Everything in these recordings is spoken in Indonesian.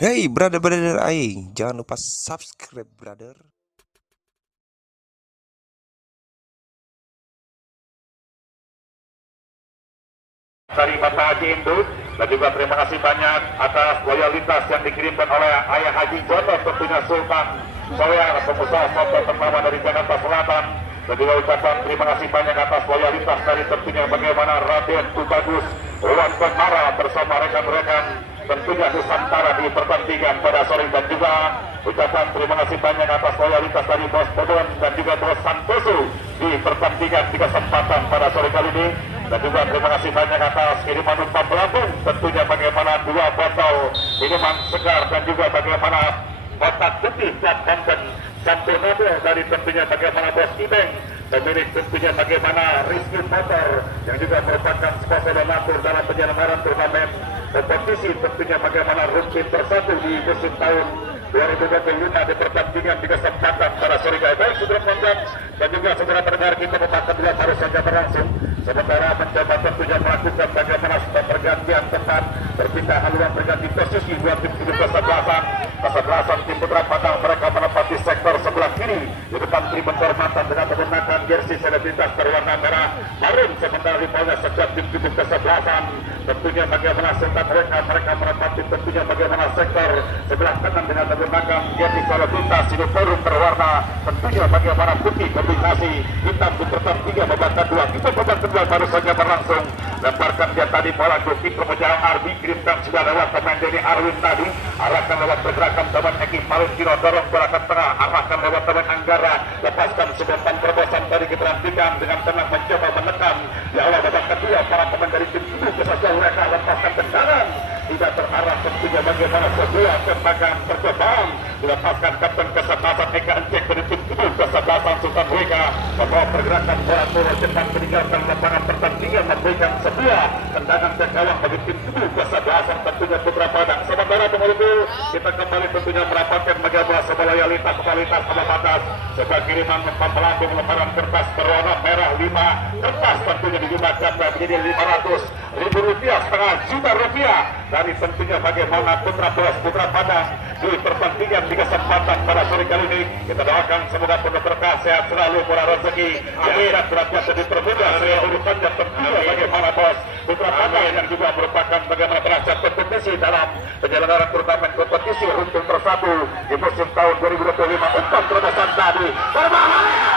Hey brother-brother aing, jangan lupa subscribe brother. Dari Bapak Haji Induk, dan juga terima kasih banyak atas loyalitas yang dikirimkan oleh Ayah Haji Jono, tentunya Sultan Soyar, pengusaha soto ternama dari Jakarta Selatan. Dan juga ucapan terima kasih banyak atas loyalitas dari tentunya bagaimana Raden Tubagus Wan Penmara bersama rekan-rekan tentunya Nusantara di pertandingan pada sore, dan juga ucapan terima kasih banyak atas loyalitas dari Bos Bodon dan juga Bos Santoso di pertandingan di kesempatan pada sore kali ini. Dan juga terima kasih banyak atas kiriman umpan pelampung, tentunya bagaimana 2 botol minuman segar dan juga bagaimana kotak putih plat konten Sampurnomo dari tentunya bagaimana Bos Ibeng, pemilik tentunya bagaimana Rizky Motor yang juga merupakan sponsor donatur dalam penyelenggaraan turnamen kompetisi tentunya bagaimana rumput tersatu di musim tahun 2025 di pertandingan di kesempatan pada sore kali. Baik, saudara penonton dan juga saudara pendengar, kita memakan bila baru saja berlangsung. Sementara mencoba tentunya melakukan bagaimana pergantian tempat berpindah haluan berganti posisi dua tim di kesebelasan. Kesebelasan tim Putra Padang mereka menempati sektor sebelah kiri di depan tribun kehormatan dengan menggunakan jersey selebritas berwarna merah marun. Sementara di bawahnya setiap tim kesebelasan tentunya bagaimana serta mereka menempati tentunya bagaimana sektor sebelah kanan dengan menggunakan jersey selebritas uniform berwarna tentunya bagaimana putih kombinasi hitam di pertandingan babak kedua. Kita babak kedua baru saja berlangsung. Lemparkan dia tadi bola Joki Permujaan Arbi, kirimkan sudah lewat pemain Denny Arwin tadi, arahkan lewat pergerakan teman Eki Valentino, dorong bola ke tengah, arahkan lewat teman Anggara, lepaskan sebutan terobosan tadi diperhatikan dengan tenang mencoba menekan di awal babak kedua para pemain dari tim itu kesajauh mereka lepaskan tendangan tidak terarah tentunya bagaimana sebuah tembakan percobaan dilepaskan kapten kesebelasan Eka Encek dari tim itu kesebelasan Sultan Weka membawa pergerakan bola turun cepat meninggalkan lapangan pertandingan memberikan sebuah tendangan ke gawang bagi tim itu kesebelasan tentunya Putra Padang. Sementara penghulu kita kembali tentunya mendapatkan bagaimana sebuah loyalitas kualitas sama batas sebuah kiriman umpan pelampung lembaran kertas berwarna merah 5 kertas tentunya dijumlahkan menjadi 500.000 rupiah, setengah juta rupiah dari tentunya bagaimana Putra Bolas Putra Padang di pertandingan di kesempatan pada sore kali ini. Kita doakan semoga penuh berkah, sehat selalu, murah rezeki, akhirat berarti dipermudah saya urutannya tentunya bagaimana Bos Putra Padang yang juga merupakan bagaimana penasihat kompetisi dalam penyelenggaraan turnamen kompetisi rumput tersatu di musim tahun 2025. Umpan terobosan tadi berbahaya,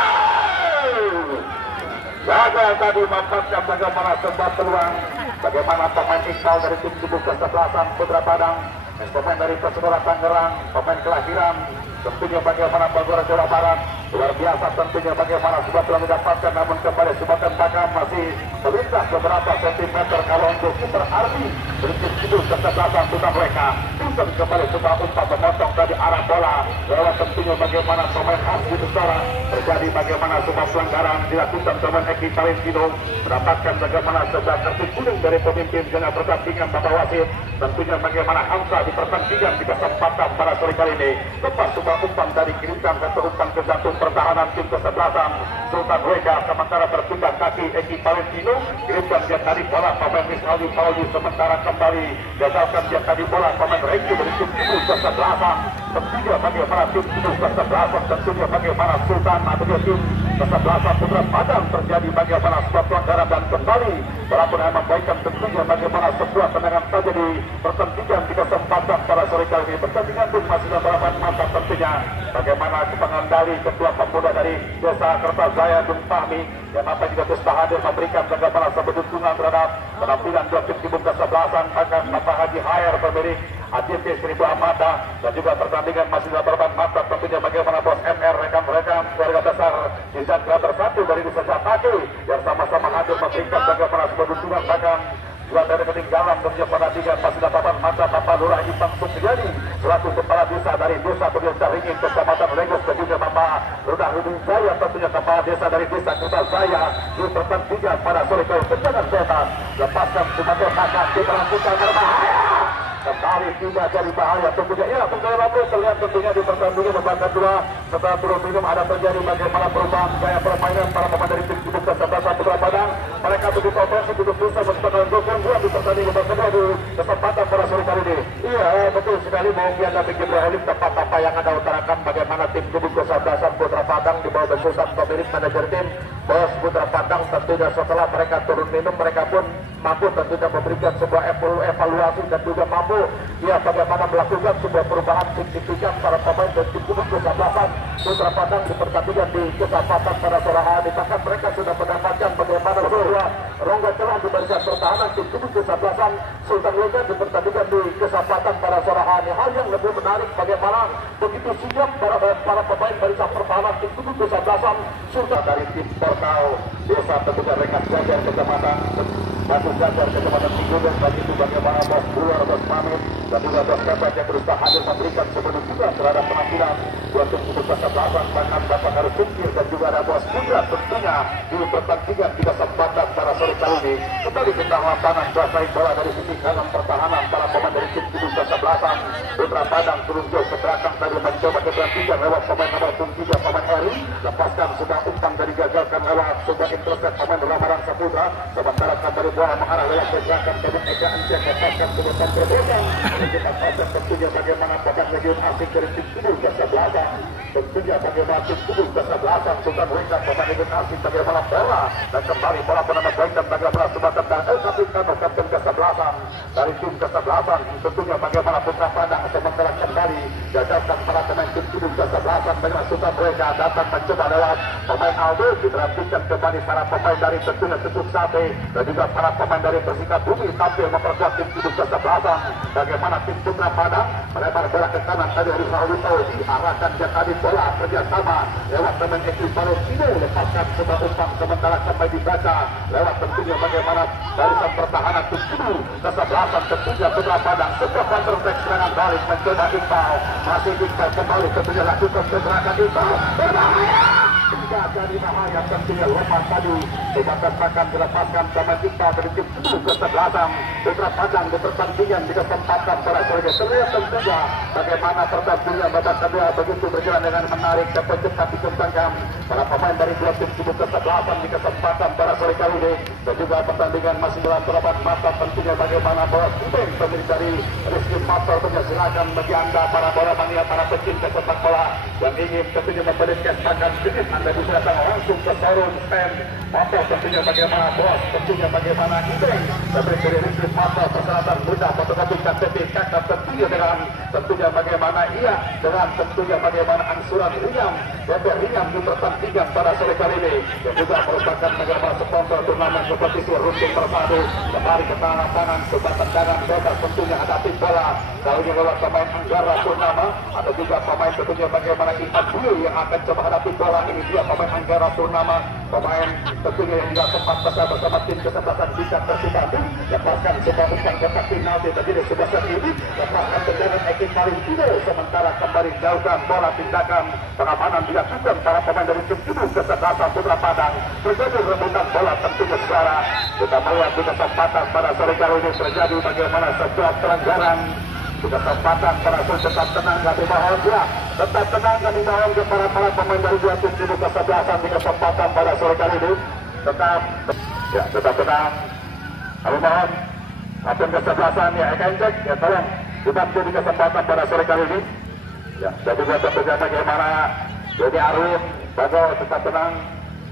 gagal tadi memanfaatkan bagaimana sebuah peluang. Bagaimana pemain Iqbal dari tim tubuh kesebelasan Putra Padang, pemain dari Persebaya Tangerang, pemain kelahiran tentunya bagaimana Bogor Jawa Barat, luar biasa tentunya bagaimana sudah telah mendapatkan, namun kembali sebuah tembakan masih melintas beberapa sentimeter kalau untuk kiper Ardi dari tim tubuh kesebelasan Putra mereka bisa kembali sebuah umpan memotong dari arah bola lewat tentunya bagaimana pemain Asli Besara. Terjadi bagaimana sebuah pelanggaran dilakukan teman Eki Valentino, mendapatkan bagaimana sebuah kartu kuning dari pemimpin dengan pertandingan Bapak Wasit. Tentunya bagaimana Hamzah di pertandingan di kesempatan pada sore kali ini tepat sebuah umpan dari kirimkan satu umpan ke jantung pertahanan tim kesebelasan Sultan Weka. Sementara berpindah kaki Eki Valentino, kirimkan dia tadi bola pemain Rizaldi Pauli, sementara kembali gagalkan dia tadi bola pemain Reki dari tim tubuh kesebelasan. Tentunya bagaimana tim tubuh kesebelasan, tentunya bagaimana Sultan atau tim kesebelasan Putra Padang terjadi bagaimana sebuah pelanggaran dan kembali bola pun membaikan tentunya bagaimana sebuah tendangan saja di pertandingan di kesempatan pada sore kali ini. Pertandingan pun masih beberapa mantap tentunya bagaimana pengendali ketua pemuda dari Desa Kertajaya Bung Fahmi yang apa juga terus hadir memberikan bagaimana sebuah dukungan terhadap penampilan dua tim tubuh kesebelasan akan Bapak Haji Hair pemilik ADP 1000 Amada, dan juga pertandingan masih beberapa mantap tentunya bagaimana Bos MR rekan-rekan keluarga besar di Jakarta satu dari Desa Jataki yang sama-sama hadir memberikan bagaimana sebuah dukungan bahkan juga dari ketinggalan tentunya pertandingan masih dapat mata Bapak Lurah Ipang Supriyadi selaku kepala desa dari Desa Ringin Kecamatan Legos, dan juga Bapak Rudah Hudung Jaya tentunya kepala desa dari Desa Kertajaya di pertandingan pada sore kali. Tendangan setan lepaskan sebagai kakak diperlakukan berbahaya, kembali tidak jadi bahaya tentunya. Ya, penggala terlihat tentunya di pertandingan babak kedua setelah turun minum ada terjadi bagaimana perubahan gaya permainan para pemain dari tim tubuh kesebelasan Putra Padang. Mereka begitu ofensif, begitu bisa menciptakan gol kedua di pertandingan babak kedua di kesempatan pada sore kali ini. Iya, betul sekali mungkin Nabi Ibrahim tempat apa yang Anda utarakan bagaimana tim kubu kesebelasan Putra Padang di bawah besutan pemilik manajer tim Bos Putra Padang tentunya setelah mereka turun minum mereka pun mampu tentunya memberikan sebuah evaluasi dan juga mampu ya bagaimana melakukan sebuah perubahan signifikan para pemain dan tim kubu kesebelasan Putra Padang di pertandingan di kesempatan pada sore hari bahkan mereka sudah mendapatkan bagaimana bahwa rongga celah di barisan pertahanan tim kubu kesebelasan Sultan Logam di pertandingan di kesempatan pada sore hari. Hal yang lebih menarik bagaimana begitu sigap para pemain barisan pertahanan tim kubu kesebelasan Sultan dari tim Portal Desa tentunya rekan Jajar Kecamatan Batu Jajar Kecamatan Tinggudan dan itu bagaimana Bos Bular, Bos Pamit dan juga Bos Kepet yang berusaha hadir memberikan sebelum juga terhadap penampilan dua tim kubu kesebelasan bahkan Bapak Harus Sungkir dan juga ada Bos Putra tentunya di pertandingan di kesempatan pada sore kali ini kembali ke lapangan kuasai bola dari sisi kanan pertahanan para pemain dari tim kubu kesebelasan Putra Padang turun jauh ke belakang tadi mencoba keberhentian lewat pemain nomor 3 pemain Eri lepaskan sudah umpan dari gagalkan lewat sebuah intercept pemain Ramadan Saputra sementara kembali bola mengarah lewat pergerakan dari Eka Anjak lepaskan sebuah terobosan kita pasang tentunya bagaimana pekan region asing dari tim kubu kesebelasan tentunya bagaimana tim kubu kesebelasan Sultan Wengkang pemain region asing bagaimana bola dan kembali bola penama poin dan bagaimana sebatas dan kapten kesebelasan dari tim kesebelasan tentunya bagaimana Putra Padang sementara kembali gagalkan para pemain tim kubu kesebelasan dengan Sultan Wengkang datang mencoba lewat pemain Aldo diperhatikan kembali para pemain dari tentunya Sesuk Sate dan juga para pemain dari Persikap Bumi tampil memperkuat tim kubu kesebelasan bagaimana tim Putra Padang melebar bola ke kanan tadi dari Raulito diarahkan dia tadi bola kerjasama lewat pemain Eki Valentino lepaskan sebuah umpan sementara sampai dibaca lewat tentunya bagaimana barisan pertahanan tim kubu kesebelasan tentunya Putra Padang sebuah counter attack serangan balik mencoba Iqbal masih Iqbal kembali tentunya lakukan pergerakan Iqbal berbahaya tidak dari bahaya tentunya lepas tadi dibatalkan dilepaskan sama Iqbal dari tim kubu kesebelasan Putra Padang di pertandingan di kesempatan pada sore terlihat tentunya bagaimana pertandingan babak kedua begitu berjalan dengan menarik dapat cepat dikembangkan para pemain dari dua tim kubu kesebelasan di kesempatan pada sore kali ini dan juga pertandingan masih dalam telapak mata tentunya bagaimana bola Ubeng pemilik dari Rizky Motor silakan bagi anda para bola mania para pecinta sepak bola yang ingin tentunya membeli kesempatan sedikit anda bisa datang langsung ke showroom stand motor tentunya bagaimana bos tentunya bagaimana Ubeng pemilik dari Rizky Motor persyaratan mudah fotokopi KTP kakak tentunya bagaimana ia dengan tentunya bagaimana angsuran ringan di pertandingan pada sore kali ini yang juga merupakan bagaimana sponsor turnamen kompetisi runting terpadu kembali ke tangan lapangan sebatas tangan bebas tentunya hadapi bola kali ini lewat pemain Anggara Purnama ada juga pemain tentunya bagaimana Iman Dwi yang akan coba hadapi bola ini dia pemain Anggara Purnama pemain tentunya yang juga sempat bersama tim kesebelasan bisa Persibatu lepaskan sebuah umpan kotak penalti terjadi sebuah ini lepaskan tendangan Eki Valentino sementara kembali jauhkan bola tindakan pengamanan dilakukan para pemain dari tim kubu kesebelasan Putra Padang terjadi rebutan bola tentunya suara kita melihat di kesempatan pada sore kali ini terjadi bagaimana sebuah pelanggaran di kesempatan para pun tetap tenang kami mohon ya tetap tenang kami mohon kepada para pemain dari dua tim kubu kesebelasan di kesempatan pada sore kali ini tetap tenang kami mohon akun kesebelasan ya Ekencek ya tolong dibantu di kesempatan pada sore kali ini ya dan juga tentunya bagaimana Jadi Arun Bago tetap tenang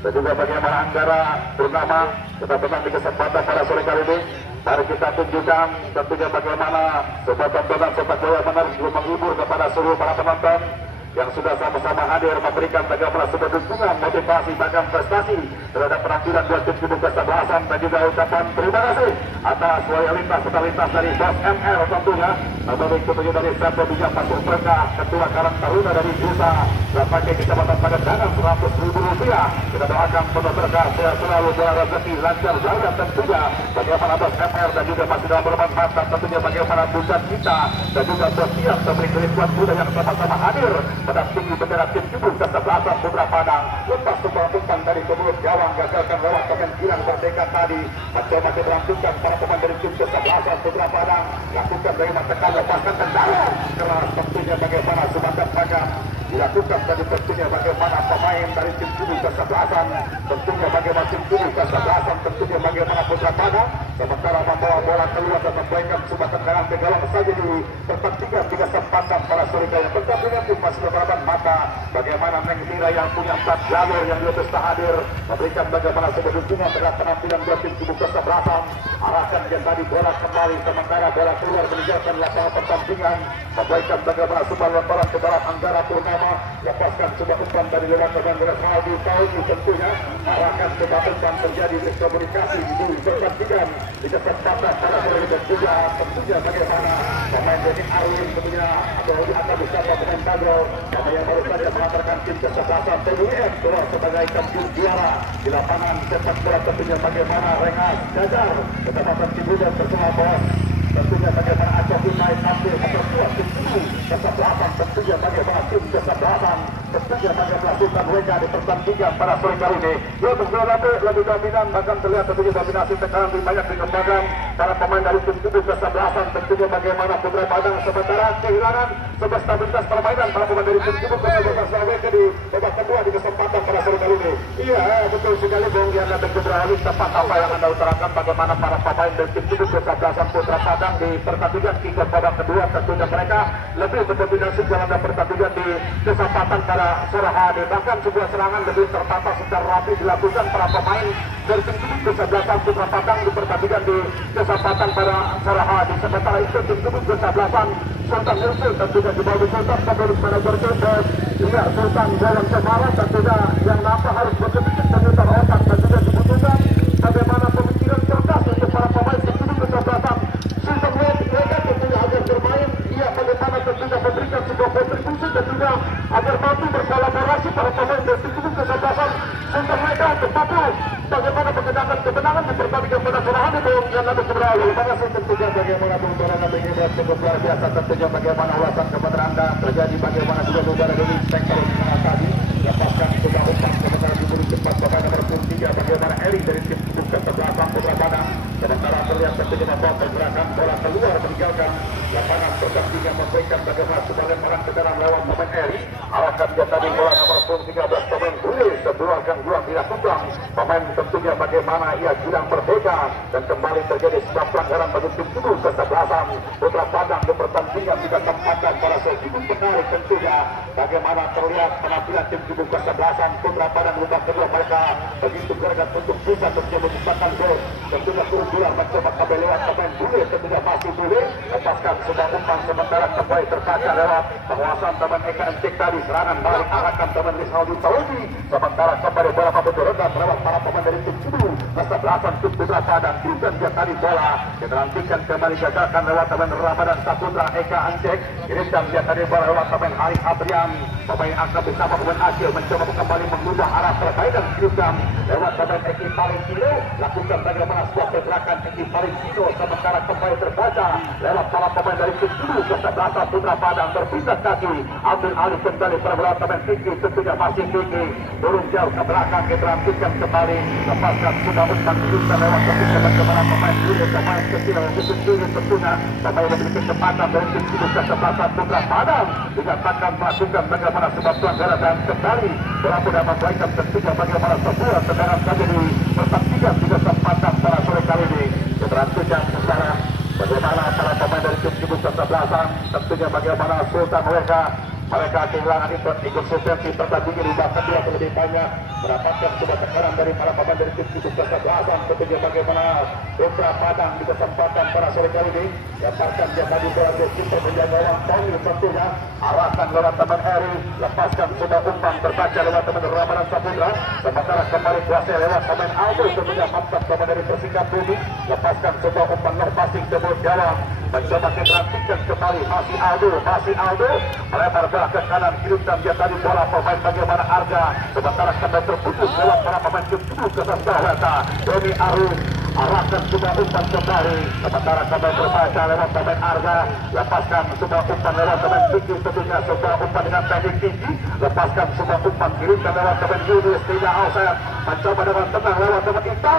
dan juga bagaimana Anggara Purnama tetap tenang di kesempatan pada sore kali ini. Mari kita tunjukkan tentunya bagaimana sebuah tontonan sepak bola menarik menghibur kepada seluruh para penonton yang sudah sama-sama hadir memberikan bagaimana sebuah dukungan, motivasi, bahkan prestasi terhadap penampilan dua tim kubu kesebelasan dan juga ucapan terima kasih atas loyalitas serta lintas dari Bos ML tentunya memiliki tentunya dari Sabto Bija Pasuk Berkah Ketua Karang Taruna dari Desa dan pakai Kecamatan Pagedangan Rp100.000 kita doakan penuh berkah sehat selalu bola rezeki lancar jauh dan tentunya bagaimana Bos ML dan juga masih dalam bermanfaat tentunya bagaimana bukan kita dan juga bersiap memberi kerinduan muda yang sama-sama hadir pada tinggi bendera tim kubu kesebelasan Putra Padang lepas sebuah umpan dari kemulut gawang gagalkan lewat pemain Gilang Merdeka tadi mencoba diberlakukan para pemain dari tim kesebelasan Putra Padang lakukan dari tekan lepaskan tendangan keras tentunya bagaimana sebatas Padang dilakukan tadi tentunya bagaimana pemain dari tim kubu kesebelasan tentunya bagaimana tim kubu kesebelasan tentunya bagaimana Putra Padang sementara membawa bola keluar dan memberikan sebuah tendangan ke gawang saja di pertandingan di kesempatan para surigaya. Pertandingan tim masih beberapa mata bagaimana Neng Mira yang punya 4 jalur yang dia bisa hadir memberikan bagaimana sebuah dukungan terhadap penampilan dua tim kubu kesebelasan. Arahkan dia tadi bola kembali sementara bola keluar meninggalkan lapangan pertandingan. Memberikan bagaimana sebuah lemparan ke dalam Anggara Purnama, lepaskan sebuah umpan dari lewat teman Aldi Taudi tentunya. Arahkan sebuah umpan terjadi miskomunikasi di pertandingan di kesempatan para pemain dan juga tentunya bagaimana pemain dari Arwin tentunya atau akan bersama pemain Bagro yang baru saja mengantarkan tim kesebelasan TUM keluar sebagai kampiun juara di lapangan sepak bola. Tentunya bagaimana Rengas Jajar ketepatan Cibudut bersama bos tentunya bagaimana Aceh Unai tampil memperkuat tim kesebelasan. Tentunya bagaimana tim kesebelasan tentunya bagaimana Sultan Weka di pertandingan pada sore kali ini. Ya lebih dominan, bahkan terlihat tentunya dominasi tekanan lebih banyak dikembangkan para pemain dari tim kubu kesebelasan. Tentunya bagaimana Putra Padang sementara kehilangan sebuah stabilitas permainan para pemain dari tim kubu kesebelasan Weka di babak kedua di kesempatan pada sore kali ini. Iya betul sekali Bung Yana dan Putra Ali, tepat apa yang Anda utarakan bagaimana para pemain dari tim kubu kesebelasan Putra Padang di pertandingan kick-off babak kedua. Tentunya mereka lebih mendominasi jalan pertandingan di kesempatan pada sore hari. Bahkan sebuah serangan lebih tertata secara rapi dilakukan para pemain dari tim kubu kesebelasan Putra Padang di pertandingan di kesempatan pada sore hari. Sementara itu tim kubu kesebelasan Sultan Yusuf tentunya di bawah Sultan Pengurus Manajer Tim Iya Sultan Jalan Cemara tentunya yang nampak harus berpikir memutar otak dan juga dibutuhkan bagaimana pemikiran cerdas untuk para pemain tim kubu kesebelasan Sultan Weka tentunya agar bermain ia bagaimana tentunya memberikan sebuah kontribusi dan juga agar mampu berkolaborasi para pemain dari tim kubu kesebelasan Sultan Weka untuk mampu bagaimana mengenakan kemenangan di pertandingan pada sore hari Bung yang nanti berlalu. Terima kasih tentunya bagaimana Bung Torana mengingat cukup luar biasa tentunya bagaimana ulasan kepada Anda terjadi bagaimana juga saudara dari sektor tengah tadi lepaskan sudah umpan sementara diberi cepat pemain nomor 3 bagaimana Eli dari tim kubu kesebelasan Putra Padang sementara terlihat tentunya membuat pergerakan bola keluar meninggalkan lapangan pertandingan memberikan bagaimana sebuah lemparan ke dalam lewat pemain Eli. Arahkan dia tadi bola nomor 13 pemain Bule sebeluarkan buang tidak tumbang pemain tentunya bagaimana ia girang berbeda dan kembali terjadi sebuah pelanggaran bagi tim kubu kesebelasan Putra Padang di pertandingan juga tempatkan para sejumlah menarik tentunya bagaimana terlihat penampilan tim kubu kesebelasan Putra Padang di babak kedua mereka begitu greget untuk bisa tentunya menciptakan gol tentunya keunggulan mencoba kembali lewat pemain Bule tentunya masih Bule lepaskan sebuah umpan sementara kembali terkaca lewat penguasaan teman Eka Entik tadi serangan balik arahkan teman Rizaldi Taudi sementara kembali bola betul rendah lewat para pemain dari tim kubu kesebelasan tim Putra Padang dan dia tadi bola ditelantikan kembali gagalkan lewat teman Ramadan Saputra Eka Entik kirimkan dia tadi bola lewat teman Haris Adrian pemain angka bersama pemain Acil mencoba kembali mengubah arah permainan kirimkan lewat teman Eki Valentino lakukan bagaimana sebuah pergerakan Eki Valentino sementara kembali terbaca lewat para pemain dari tim kubu kesebelasan Putra Padang berpisah kaki ambil alih kembali perbolaan teman Kiki tentunya masih Kiki turun jauh ke belakang ditelantikan kembali lepaskan sudah umpan kirimkan lewat ketika bagaimana pemain dulu pemain kecil kecil tentunya pemain memiliki kecepatan dari tim kubu kesebelasan Putra Padang dikatakan melakukan bagaimana sebab pelanggaran dan kembali bola sudah memberikan tentunya bagaimana sebuah tendangan saja di pertandingan di kesempatan pada sore kali ini diterangkan secara bagaimana para pemain dari tim kubu kesebelasan tentunya bagaimana Sultan Weka mereka kehilangan ikut suspensi pertandingan di babak kedua lebih banyak mendapatkan sebuah tekanan dari para pemain dari tim kubu kesebelasan tentunya bagaimana Putra Padang di kesempatan pada sore kali ini lepaskan dia tadi bola dari kiper penjaga gawang Tony tentunya arahkan lewat teman Eri lepaskan sudah umpan terbaca lewat teman Ramadan Saputra sementara kembali kuasai lewat pemain Aldo tentunya mantap pemain dari Persikap Bumi lepaskan sebuah umpan passing ke gawang mencoba ditransikan kembali masih Aldo melebar bola ke kanan kirimkan dia tadi bola pemain bagaimana Arga sementara kembali terputus lewat para pemain tim kubu kesebelasan Doni Arun arahkan sebuah umpan kembali sementara kembali terbaca lewat pemain Arga lepaskan sebuah umpan lewat pemain Kiki tentunya sebuah umpan dengan teknik tinggi lepaskan sebuah umpan kirimkan lewat pemain Yunus tidak outside mencoba dengan tenang lewat pemain Iqbal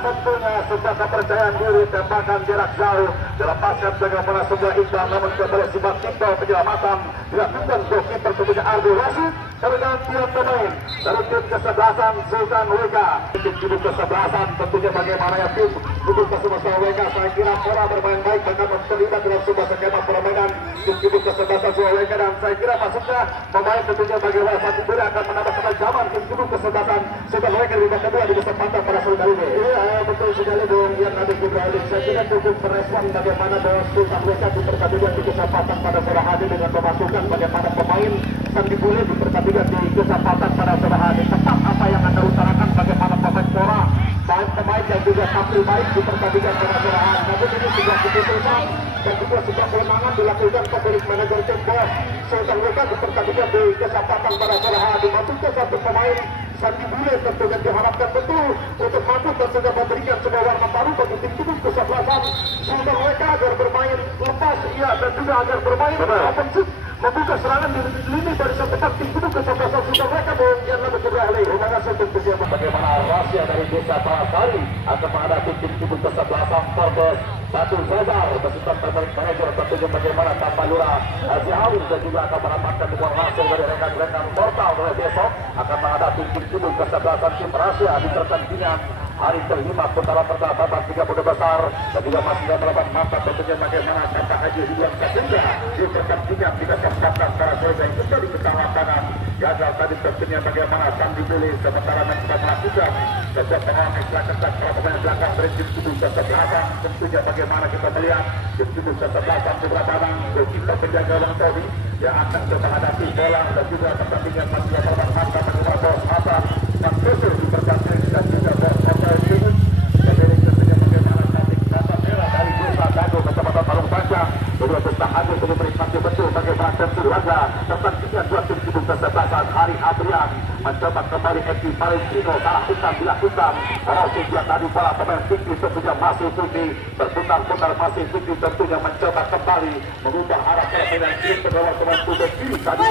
tentunya sudah kepercayaan diri tembakan jarak jauh dilepaskan bagaimana sebuah Iqbal namun kembali sebuah Iqbal penyelamatan dilakukan goalkeeper tentunya Ardi Rashid pergantian pemain dari tim kesebelasan Sultan Weka tim kubu kesebelasan tentunya bagaimana ya tim untuk masa-masa WK. Saya kira Pora bermain baik dan terlibat dalam sebuah skema permainan tim kesebelasan WK, dan saya kira masuknya pemain tentunya bagaimana satu bola akan menambah ketajam tim kesebelasan sudah WK di babak kedua di kesempatan pada sore kali ini. Iya, betul sekali Bung Yan Nabi Ibrahim. Saya kira cukup merespon bagaimana bahwa Sultan WK di pertandingan di kesempatan pada sore hari dengan memasukkan bagaimana pemain Sandi Bule di pertandingan di kesempatan pada sore hari. Tetap apa yang Anda utarakan bagaimana pemain Pora, pemain yang juga tampil baik di pertandingan pada sore hari. Namun ini sebuah keputusan dan juga sebuah kewenangan dilakukan pemilik manajer tim Bos Sultan WK di pertandingan di kesempatan pada sore hari. Masuknya satu pemain Sandi Bule tentunya diharapkan betul untuk mampu dan sudah memberikan sebuah warna baru bagi tim kesebelasan Sultan WK agar bermain lepas, iya, dan juga agar bermain ofensif, membuka serangan di lini dari setempat tim kesebelasan Sultan WK. Yang lebih beralih terima kasih untuk siapa bagaimana rahasia dari desa Palasari akan menghadapi tim kesebelasan Forbes satu Cesar beserta pemilik manajer tentunya bagaimana tanpa Lura Haji Awin, dan juga akan mendapatkan dukungan langsung dari rekan-rekan portal mulai besok akan menghadapi tim kesebelasan tim Rahasia di pertandingan hari kelima putaran pertama babak 30 besar, dan juga masih dalam melawan mantap tentunya bagaimana kata Haji Ridwan Kasenda di pertandingan di kesempatan para selesai juga di ketengah kanan gagal tadi tentunya bagaimana Sandi Bule sementara mencoba melakukan sejak pengamis belakang para pemain belakang dari tim kesebelasan. Tentunya bagaimana kita melihat tim kesebelasan beberapa orang kita penjaga Bang Tobi yang akan coba hadapi bola, dan juga pertandingan masih dalam mantap bagaimana Bos Hasan dan Kusur di pertandingan dan juga Bos Hotel Timus dari tentunya bagaimana taktik kata merah dari Desa Dago Kecamatan Parung Panjang kedua Desa Hadir untuk menikmati betul bagaimana tentu warga pertandingan dua tim kesebelasan. Hari Adrian mencoba kembali Eki Valentino salah hitam dilakukan orang sejak tadi para pemain tinggi tentunya masih tinggi berputar-putar masih tinggi tentunya mencoba kembali mengubah arah permainan tim kedua pemain tubuh kiri tadi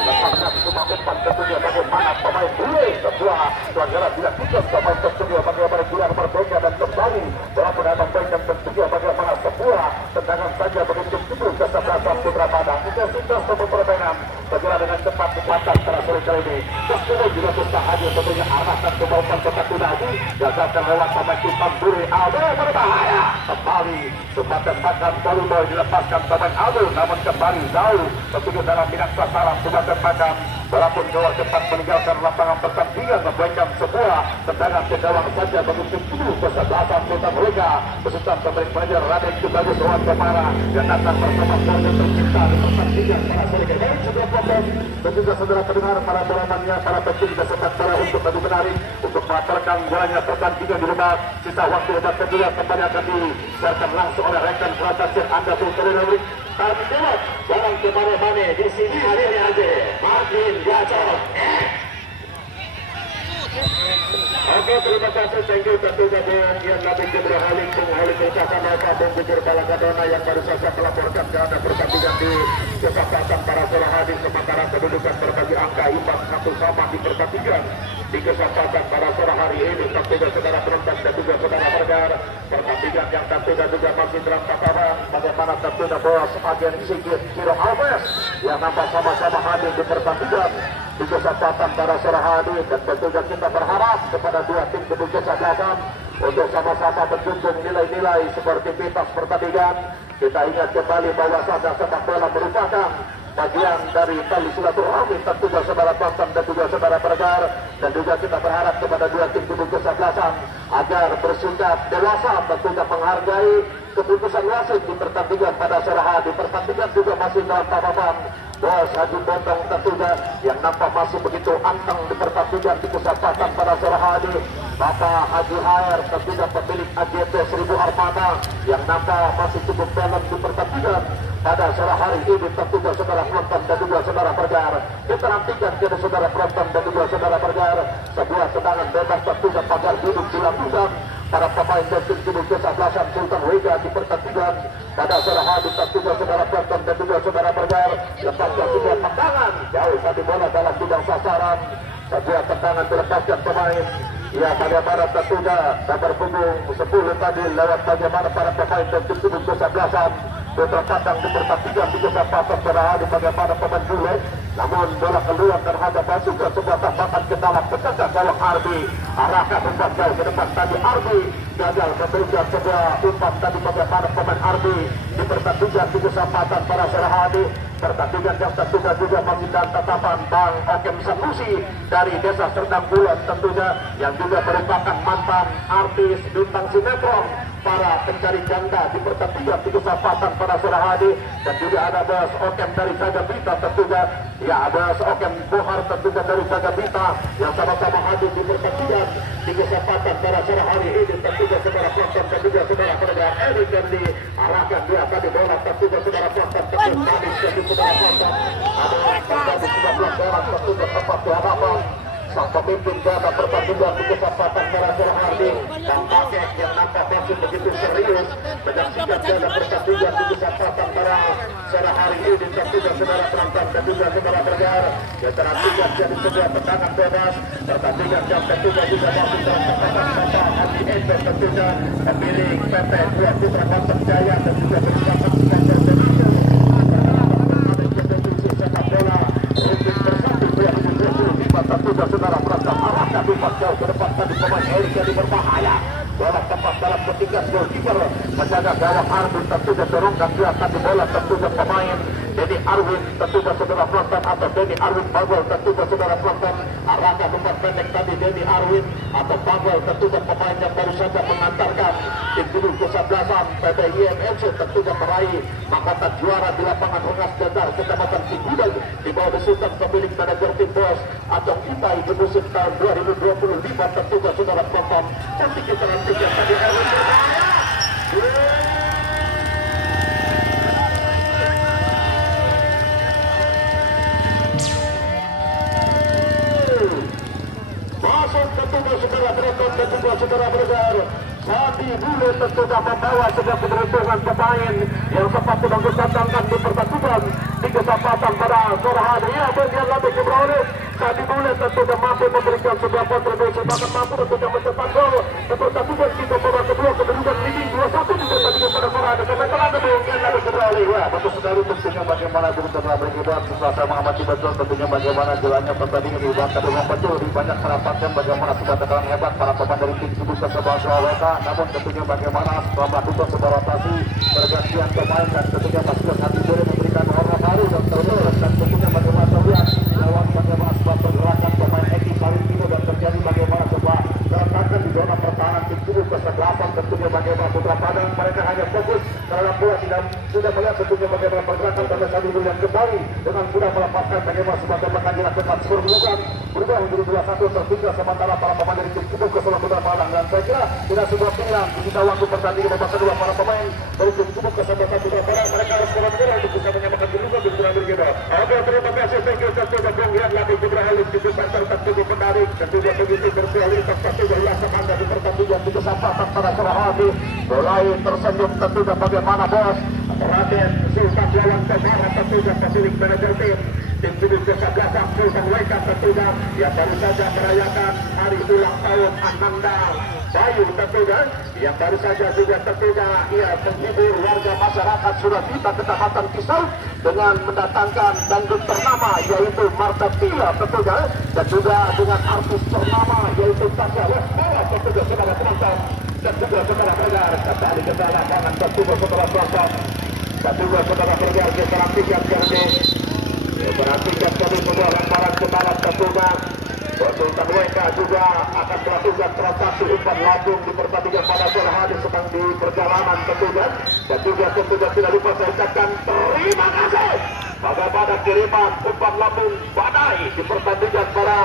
lepasnya cuma umpan tentunya bagaimana pemain Bule sebuah pelanggaran dilakukan pemain tentunya bagaimana Gilang berbeda dan kembali bola pun memberikan tentunya bagaimana sebuah tendangan saja bagi tim kesebelasan Putra Padang. Intensitas permainan berjalan dengan cepat kekuatan pada sore kali ini. Kemudian juga Desa Hadir tentunya arahkan ke bawah tempat lagi gagalkan lewat pemain Sultan Bule. Aldo berbahaya kembali sempat tembakan volleyball dilepaskan pemain Aldo, namun kembali jauh tentunya dalam bidang sasaran sempat tembakan walaupun gawang cepat meninggalkan lapangan pertandingan memberikan sebuah tendangan ke gawang saja bagi tim kesebelasan Sultan WK beserta pemilik manajer Raden Bagus Rohan Kemara yang datang bersama keluarga tercinta di pertandingan pada sore kali ini. Sebuah proses dan juga saudara pendengar para bola para pecinta sepak bola untuk lebih menarik untuk melaporkan jalannya pertandingan di rumah. Sisa waktu babak kedua kembali akan disiarkan langsung oleh rekan production Anda Sultan. Kami tengok jangan kemana-mana, di sini hadirnya aja Martin Gacor. Oke, terima kasih. Thank you tentunya Bung Yan Nabi Ibrahim, Bung Halim Berkasan Alfa, Bung Bujur Balagadona yang baru saja melaporkan ke Anda pertandingan di kesempatan para sore hari sementara kedudukan berbagi angka imbang satu sama di pertandingan di kesempatan para sore hari ini. Tentunya saudara penonton dan juga saudara pendengar pertandingan yang tentunya juga masih dalam tataran bagaimana tentunya bos agen Sigit Kiro Alves yang nampak sama-sama hadir di pertandingan di kesempatan para sore hari, dan tentunya kita berharap kepada dua tim kesebelasan untuk sama-sama menjunjung nilai-nilai seperti pitas pertandingan. Kita ingat kembali bahwa sepak bola merupakan bagian dari tali silaturahmi tentunya saudara tonton dan juga saudara pendengar, dan juga kita berharap kepada dua tim kesebelasan agar bersikap dewasa tentunya menghargai keputusan wasit di pertandingan pada sore hari. Pertandingan juga masih dalam tahapan Bos Haji Bondong tentunya yang nampak masih begitu anteng di pertandingan di kesempatan pada sore hari. Bapak Haji HR tentunya pemilik AGT 1000 Armada yang nampak masih cukup dalam di pertandingan pada sore hari ini. Tentunya saudara penonton dan juga saudara pendengar, kita nantikan kepada saudara penonton dan juga saudara pendengar sebuah tendangan bebas tentunya pagar duduk dilakukan para pemain dan tim kesebelasan Sultan WK di pertandingan pada sore hari. Tentunya saudara penonton dan juga saudara pendengar, lepaskan sebuah tendangan jauh tadi bola dalam bidang sasaran, sebuah tendangan dilepaskan pemain. Ya, bagaimana tentunya nomor punggung 10 tadi lewat bagaimana para pemain dan tim kesebelasan Putra Padang di pertandingan di kesempatan pada hari bagaimana pemain Bule, namun bola keluar terhadap masukkan sebuah tembakan ke dalam penjaga gawang Arbi, arahkan umpan jauh ke depan tadi Arbi gagal memberikan sebuah umpan tadi bagaimana pemain Arbi di pertandingan di kesempatan para Serahadi. Pertandingan yang tertunda juga masih dan tatapan Bang Okem Sanusi dari Desa Serdang Bulan tentunya, yang juga merupakan mantan artis bintang sinetron para pencari ganda di pertandingan di kesempatan para Serahadi. Dan juga ada Bos Okem dari Sagabita tentunya, ya Bos Okem Bohar tentunya dari Sagabita yang sama-sama hadir di pertandingan di kesempatan para Serahadi ini. Tentunya saudara penonton dan juga saudara pendengar Erik yang diarahkan dia tadi bola tentunya saudara penonton tadi saudara penonton ada terjadi 19 orang tentunya tepat di hadapan sang pemimpin ganda pertandingan di kesempatan para Serahadi dan kakek yang nampak masih begitu serius menyaksikan ganda pertandingan di kesempatan para Serahadi ini. Tentunya saudara penonton dan juga saudara pendengar yang terhatikan jadi sebuah tendangan bebas. Pertandingan yang tentunya juga masih dalam kesempatan Bapak Haji Endo tentunya pemilik PT Dua Putra Banten Jaya dan juga bersama sponsor Indonesia sepak bola Olimpik Bersatu 2025 tentunya saudara penonton arahkan umpan jauh ke depan tadi pemain Erik jadi berbahaya. Bola tepat dalam ketinggian goalkeeper menjaga gawang Arwin tentunya dorongkan dia tadi bola tentunya pemain Denny Arwin tentunya saudara penonton atau Denny Arwin Bagol tentunya saudara penonton arahkan umpan pendek tadi Denny Arwin atau Bagol tentunya pemain yang baru saja mengantarkan tim dulu kesebelasan PT IMFC tentunya meraih mahkota juara di lapangan Rengas Dadar Kecamatan Cigudeg di bawah besutan pemilik manajer tim Bos Acong Itai di musim tahun 2025 tentunya saudara penonton. Nanti kita nantikan tadi Arwin berbahaya. Masuk tentunya saudara penonton dan juga saudara pendengar. Sandi dulu tentunya membawa sebuah keberuntungan pemain yang sempat sedang disandangkan di pertandingan di kesempatan pada sore hari ini. Yang lebih keberoleh Sandi dulu tentunya mampu memberikan sebuah kontribusi bahkan mampu tentunya mencetak gol di pertandingan kita babak kedua kedudukan leading 2-1 di pertandingan pada sore hari. Sementara yang lebih keberoleh ya betul sekali tentunya bagaimana sebenarnya berkibar setelah saya mengamati betul tentunya bagaimana jalannya pertandingan di babak kedua betul di banyak harapan bagaimana sudah tekan hebat para pemain dari tim Cibus Persebaya Surabaya. Namun tentunya bagaimana setelah melakukan sebuah rotasi pergantian pemain dan tentunya Mas Hadi boleh memberikan warna baru dan terus dan tentunya bagaimana terlihat lawan bagaimana sebuah pergerakan pemain Eki Valentino dan terjadi bagaimana sebuah keretakan di zona pertahanan tim Cibus kesebelasan. Tentunya bagaimana Putra Padang mereka hanya fokus terhadap bola tidak sudah melihat tentunya bagaimana pergerakan dan Sandi yang kembali dengan sudah melepaskan bagaimana sebuah tembakan dilakukan skor berubah menjadi 2-1 tertinggal sementara para pemain dari tim Cibus ke Putra Padang. Dan saya kira tidak sebuah pilihan kita waktu pertandingan babak kedua para pemain dari tim Cibus ke Putra Padang mereka harus bergerak untuk bisa menyamakan kedudukan di kurang berbeda. Oke, terima kasih tentunya Bung Rian Latih Ibrahim Cibus Banten tentunya menarik tentunya begitu berkualitas tentunya ulasan anda di pertandingan di kesempatan pada sore hari mulai tersenyum tentunya bagaimana Bos Raden Sultan Jalan Kemara tentunya pemilik manajer tim Cibus kesebelasan Sultan Weka tentunya yang baru saja merayakan hari ulang tahun Ananda Bayu tentunya yang baru saja juga tentunya ia menghibur warga masyarakat Surakarta Kecamatan Kisau dengan mendatangkan dangdut ternama yaitu Marta Tila tentunya dan juga dengan artis ternama yaitu Tasya Lesmara tentunya saudara penonton dan juga saudara pendengar kembali ke lapangan tentunya saudara penonton dan juga saudara pendengar kita nantikan perhatikan kami sebuah lemparan ke barat tentunya Sultan Weka juga akan melakukan transaksi umpan lambung di pertandingan pada sore hari sedang di perjalanan tentunya dan juga tentunya tidak lupa saya ucapkan terima kasih pada kiriman umpan lambung badai di pertandingan pada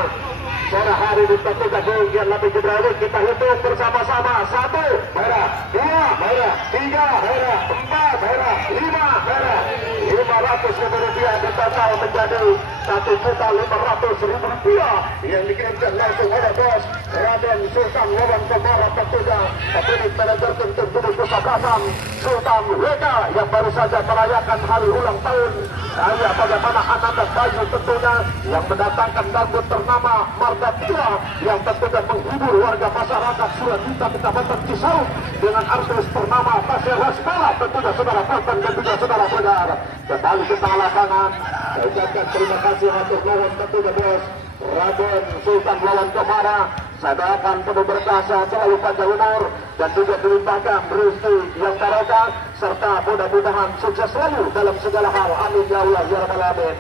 sore hari di tentunya yang lebih jauh kita hitung bersama-sama 1 merah 2 merah 3 merah 4 merah 5 merah 500.000 rupiah ditotal menjadi 1.500.000 rupiah yang dikirimkan langsung oleh Bos Raden Sultan Wawan Kemara tentunya pemilik manajer tim Cibus kesebelasan Sultan Weka yang baru saja merayakan hari ulang tahun hanya bagaimana Ananda Bayu tentunya yang mendatangkan dangdut ternama Marta Tila yang tentunya menghibur warga masyarakat Surakarta Kecamatan Kisau dengan artis ternama Tasya Lesmara tentunya saudara penonton dan juga saudara pendengar kembali ke tengah lapangan. Saya ucapkan terima kasih atur nuhun tentunya Bos Raden Sultan Wawan Kemara Saya doakan penuh berkasa selalu panjang umur dan juga dilimpahkan rezeki yang barokah serta mudah-mudahan sukses selalu dalam segala hal. Amin ya Allah ya rabbal alamin.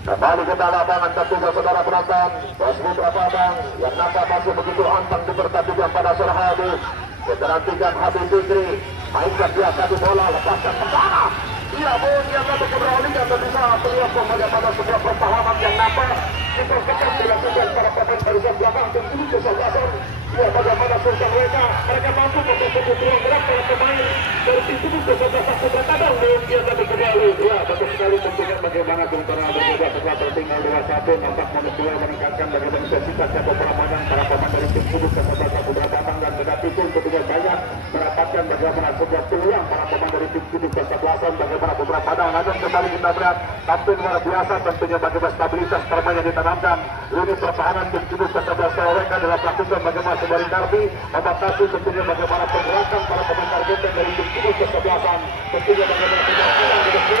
Kembali ke lapangan tentunya saudara penonton, Bos Putra Padang yang nampak masih begitu antang di pertandingan pada sore hari. Kita nantikan Habib Fikri mainkan dia satu bola, lepaskan pertahanan. Iya, yang satu keberanian dan bisa terlihat pada sebuah pertahanan yang nampak diperketat dilakukan para pemain barisan belakang dan ini kesalahan. Iya, bagaimana Sultan mereka mampu membentuk ruang gerak para pemain dari pintu ke sebelah Putra Padang dan dia tadi kembali. Ya, betul sekali tentunya bagaimana Sultan ada juga setelah tertinggal 2-1 nampak menentukan meningkatkan bagaimana intensitas atau permainan para pemain dari tim sudut ke sebelah Putra Padang dan tetapi pun ketika banyak mendapatkan bagaimana sebuah peluang para pemain dari tim sudut ke sebelasan bagaimana Putra Padang akan kembali kita berat tampil luar biasa tentunya bagaimana stabilitas permainan yang ditanamkan lini pertahanan tim sudut ke sebelah mereka adalah melakukan bagaimana Sembari Darbi membatasi tentunya bagaimana pergerakan para pemain target dari tim sudut ke sebelasan tentunya bagaimana pergerakan di depan.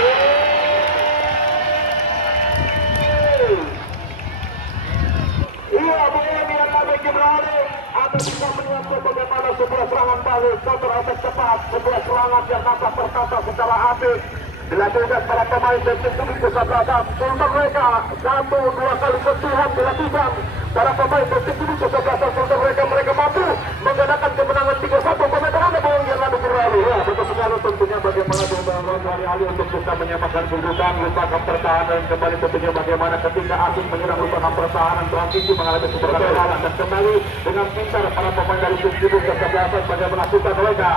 Iya, bola yang lagi beralih atau bisa menyiapkan bagaimana sebuah serangan balik counter attack cepat, sebuah serangan yang nampak tertata secara apik dilakukan para pemain dan tim sudut ke sebelasan. Sultan mereka 1-2 kali sentuhan dilakukan para pemain dan tim sudut ke sebelasan. Sultan mereka mampu menggunakan kemenangan 3-1. Komentar Anda bahwa yang lalu berlalu. Ya, betul sekali tentunya bagaimana Bung Hari untuk bisa menyamakan kedudukan, lupakan pertahanan kembali tentunya bagaimana ketika asing menyerang lupakan pertahanan transisi mengalami sebuah kesalahan dan kembali dengan pintar para pemain dari tim sudut ke sebelasan bagaimana melakukan mereka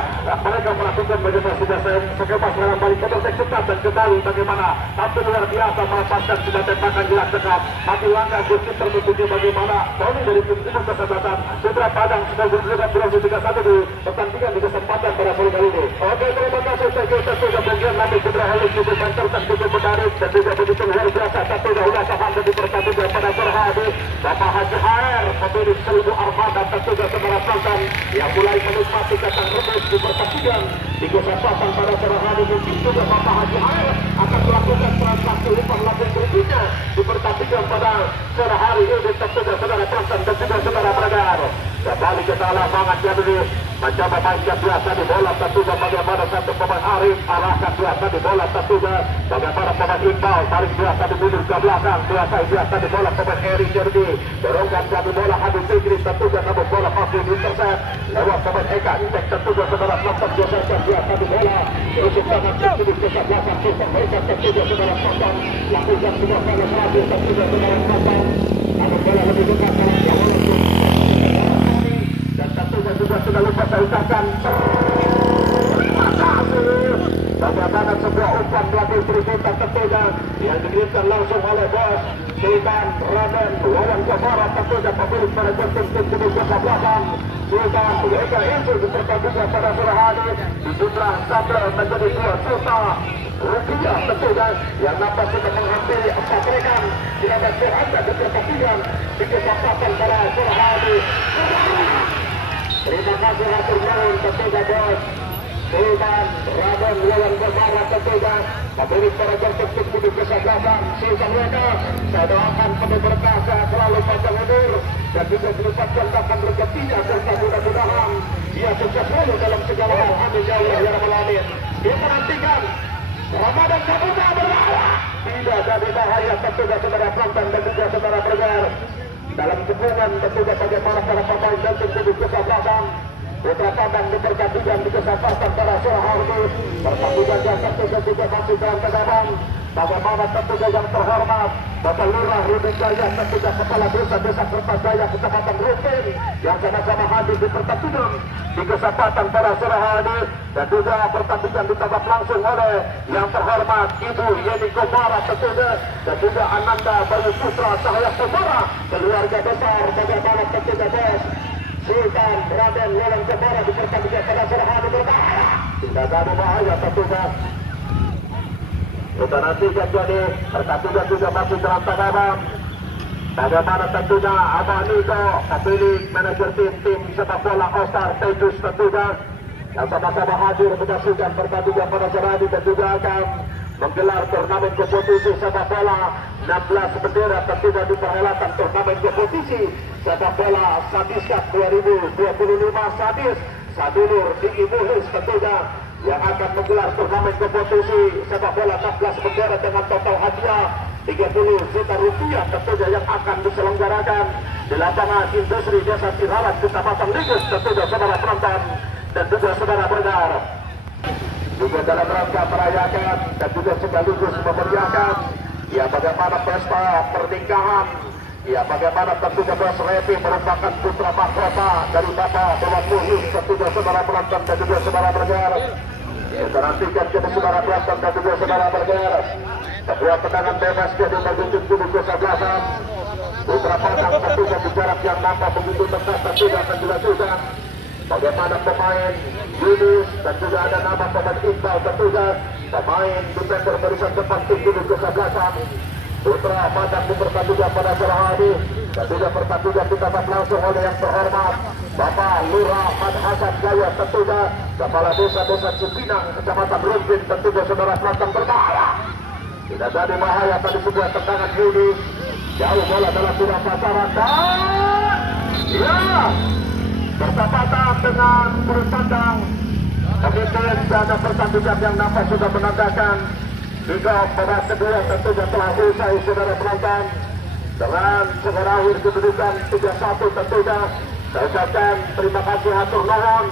melakukan bagaimana sudah sekepas serangan balik ketat dan kembali bagaimana tampil luar biasa melepaskan sudah tembakan jelas dekat mati langkah Gusti terbentuknya bagaimana Tony dari tim sudut ke sebelasan Putra Padang sudah berjuang berhasil 3-1 di pertandingan di kesempatan pada sore kali ini. Oke, terima kasih saya sudah bagian nanti Putra Halus cukup banter dan cukup menarik dan juga begitu luar biasa satu dahulu saham di pertandingan pada sore hari Bapak Haji HR pemilik 1000 armada dan juga Semarang Selatan yang mulai menikmati kacang rebus di pertandingan di kesempatan pada sore hari mungkin juga Bapak Haji HR akan melakukan transaksi upah latihan berikutnya di pertandingan pada sore hari ini tentunya saudara Selatan dan juga saudara Pragar. Kembali ke lapangan dia dulu mencoba mainkan biasa di bola tentunya bagaimana satu pemain Arif arahkan biasa di bola tentunya bagaimana pemain Iqbal tarik biasa di mundur ke belakang biasa di bola pemain Eri Jerdi dorongkan jadi bola Habib Fikri tentunya namun bola masih diintercept lewat pemain Eka Intek tentunya saudara Selatan geserkan biasa di bola terusik tangan Fikri ke belakang Sultan Eka tentunya saudara Selatan lakukan semua kali terakhir tentunya saudara Selatan namun bola lebih dekat dalam lawan dan tentunya juga sudah lupa saya ucapkan terima kasih bagaimana sebuah umpan melalui tribun tentunya yang dikirimkan langsung oleh bos Sultan Raden Wawan Kebara tentunya pemilik pada tim sudut ke belakang Sultan Eka Insu di pertandingan pada sore hari di jumlah sampai menjadi 2 juta rupiah tentunya yang nampak sudah menghampiri 4 rekan tidak ada berada di pertandingan di kesempatan pada sore hari. Terima kasih hatur nuhun tentunya bos Sultan Raden Wawan Kebara tentunya pemilik pada tim sudut ke sebelasan Sultan Weka. Saya doakan penuh berkah selalu panjang umur dan juga dilipat gandakan rezekinya serta mudah-mudahan ia sukses selalu dalam segala hal. Amin ya Allah ya rabbal alamin. Kita nantikan Ramadan Sabuka berlalu tidak jadi bahaya tentunya saudara Selatan dan juga saudara Pragar dalam hubungan tentunya bagaimana para pemain dan tim sudut ke sebelasan Putra Padang di pertandingan di kesempatan pada sore hari pertandingan yang tentunya juga masih dalam keadaan bagaimana tentunya yang terhormat Bapak Lurah Rudi Jaya tentunya Kepala Desa Kertajaya Kecamatan Rumpin yang sama-sama hadir di pertandingan di kesempatan pada sore hari dan juga pertandingan ditangkap langsung oleh yang terhormat Ibu Yeni Kebara tentunya dan juga Ananda Bayu Putra Cahaya Kebara keluarga besar bagaimana tentunya bos Sultan Raden Wawan Kebara di pertandingan pada sore hari berbahaya tidak ada bahaya tentunya. Kita nantikan jadi pertandingan juga masih dalam tengah bagaimana tentunya Abah Niko pemilik manajer tim sepak bola All-Star Tegus tentunya yang sama-sama hadir menyaksikan pertandingan pada sore hari dan juga akan menggelar turnamen kompetisi sepak bola 16 bendera tentunya di perhelatan turnamen kompetisi sepak bola Sadis Cup 2025 Sadis Sadulur di Ibuhis tentunya yang akan menggelar turnamen kompetisi sepak bola 16 bendera dengan total hadiah 30 juta rupiah tentunya yang akan diselenggarakan di lapangan industri Desa Siralat Kecamatan Ligus tentunya saudara penonton dan juga saudara pendengar. Juga dalam rangka merayakan dan juga sekaligus memeriahkan ya bagaimana pesta pernikahan ya bagaimana tentunya Bos Repi merupakan putra mahkota dari Bapak Bapak Muhyiddin tentunya saudara penonton dan juga saudara pendengar. Kita nantikan kepada saudara penonton dan juga saudara pendengar sebuah tendangan bebas jadi begitu kubu kesebelasan putra Padang tentunya di jarak yang nampak begitu dekat tentunya akan dilakukan bagaimana pemain Yunus dan juga ada nama pemain Iqbal tentunya pemain defender barisan depan tim kubu kesebelasan putra Padang dipertandingkan pada sore hari dan juga pertandingan ditambah langsung oleh yang terhormat Bapak Lurah Ahmad Hasan Jaya tentunya Kepala Desa Cipinang Kecamatan Rumpin tentunya saudara penonton berbahaya tidak jadi bahaya tadi sebuah tendangan Yunus jauh bola dalam bidang pasaran dan ya bertepatan dengan sudut pandang kemudian ada pertandingan yang nampak sudah menandakan hingga pada kedua tentunya telah usai saudara penonton dengan segera akhir kedudukan 3-1 tentunya saya ucapkan terima kasih hatur nuhun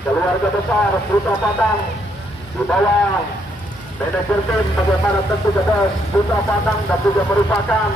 keluarga besar Putra Padang di bawah manajer tim bagaimana tentunya Bos Putra Padang dan juga merupakan